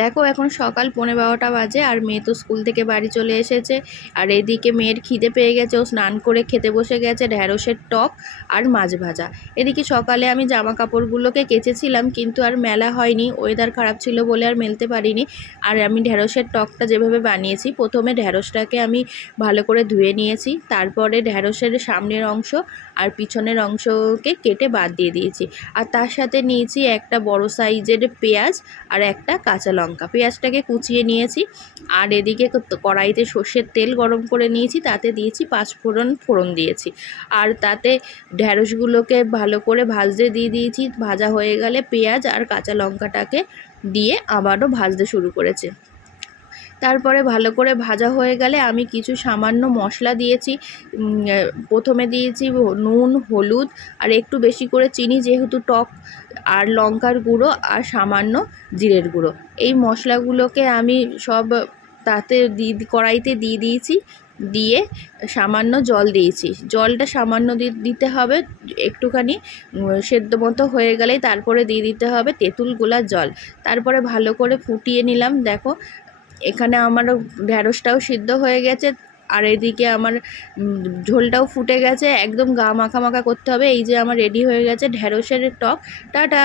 দেখো এখন সকাল 12:15 বাজে আর মেয়ে তো স্কুল থেকে বাড়ি চলে এসেছে। আর এদিকে মেয়ের খিদে পেয়ে গেছে, ও স্নান করে খেতে বসে গেছে ঢ্যাঁড়সের টক আর মাছ ভাজা। এদিকে সকালে আমি জামা কাপড়গুলোকে কেচেছিলাম, কিন্তু আর মেলা হয়নি, ওয়েদার খারাপ ছিল বলে আর মেলতে পারিনি। আর আমি ঢ্যাঁড়সের টকটা যেভাবে বানিয়েছি, প্রথমে ঢ্যাঁড়সটাকে আমি ভালো করে ধুয়ে নিয়েছি, তারপরে ঢ্যাঁড়সের সামনের অংশ আর পিছনের অংশকে কেটে বাদ দিয়ে দিয়েছি। আর তার সাথে নিয়েছি একটা বড় সাইজের পেঁয়াজ আর একটা কাঁচা লঙ্কা। পেঁয়াজটাকে কুচিয়ে নিয়েছি। আর এদিকে কড়াইতে সর্ষের তেল গরম করে নিয়েছি, তাতে দিয়েছি 5 ফোড়ন দিয়েছি। আর তাতে ঢ্যাঁড়সগুলোকে ভালো করে ভাজতে দিয়ে দিয়েছি। ভাজা হয়ে গেলে পেঁয়াজ আর কাঁচা লঙ্কাটাকে দিয়ে আবারও ভাজতে শুরু করেছে। তারপরে ভালো করে ভাজা হয়ে গেলে আমি কিছু সামান্য মশলা দিয়েছি। প্রথমে দিয়েছি নুন, হলুদ আর একটু বেশি করে চিনি, যেহেতু টক, আর লঙ্কার গুঁড়ো আর সামান্য জিরের গুঁড়ো। এই মশলাগুলোকে আমি সব তাতে কড়াইতে দিয়ে দিয়েছি। দিয়ে সামান্য জল দিয়েছি, জলটা সামান্য দিতে হবে, একটুখানি সেদ্ধ মতো হয়ে গেলেই তারপরে দিয়ে দিতে হবে তেঁতুল গোলার জল। তারপরে ভালো করে ফুটিয়ে নিলাম। দেখো এখানে আমার ঢ্যাঁড়সটাও সিদ্ধ হয়ে গেছে, আর এদিকে আমার ঝোলটাও ফুটে গেছে। একদম গা মাখা মাখা করতে হবে। এই যে আমার রেডি হয়ে গেছে ঢ্যাঁড়সের টক। টাটা।